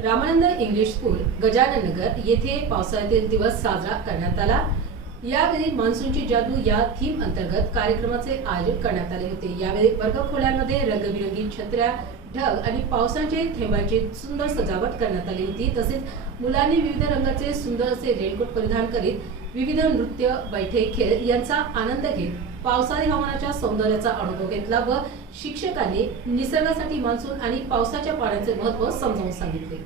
Ramanand English school Gajanan Nagar येथे पावसाळ्यातील दिवस साजरा करण्यात आला। यावेळी मान्सूनची जादू या थीम अंतर्गत कार्यक्रमाचे आयोजन करण्यात आले होते। यावेळी वर्गखोल्यांमध्ये रंगबिरंगी छत्र्या, ढग आणि पावसाचे थेंबांची सुंदर सजावट करण्यात आली होती। तसेच मुलांनी विविध रंगाचे सुंदर असे रेनकोट परिधान करीत विविध नृत्य, बैठे, खेळ यांचा आनंद घेत पावसाळी हवामानाच्या सौंदर्याचा अनुभव घेतला व शिक्षकांनी निसर्गासाठी मान्सून आणि पावसाच्या पाण्याचे महत्त्व समजावून सांगितले।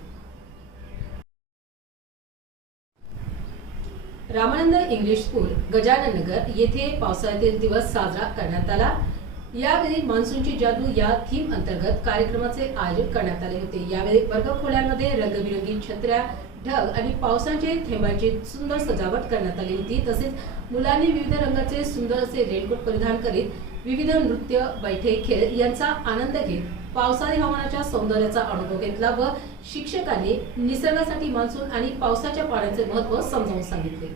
रामानंद इंग्लिश स्कूल गजानन नगर येथे पावसाळ्यातील दिवस साजरा करण्यात आला। यावेळी मान्सूनची जादू या थीम अंतर्गत कार्यक्रमाचे आयोजन करण्यात आले होते। यावेळी वर्गखोल्यांमध्ये रंगबिरंगी छत्र्या, ढग आणि पावसाचे थेंबांची सुंदर सजावट करण्यात आली होती। तसेच मुलांनी विविध रंगाचे सुंदर असे रेनकोट परिधान करीत विविध नृत्य, बैठे, खेळ यांचा आनंद घेत पावसाळी हवामानाच्या सौंदर्याचा अनुभव घेतला व शिक्षकांनी निसर्गासाठी मान्सून आणि पावसाच्या पाण्याचे महत्त्व समजावून सांगितले।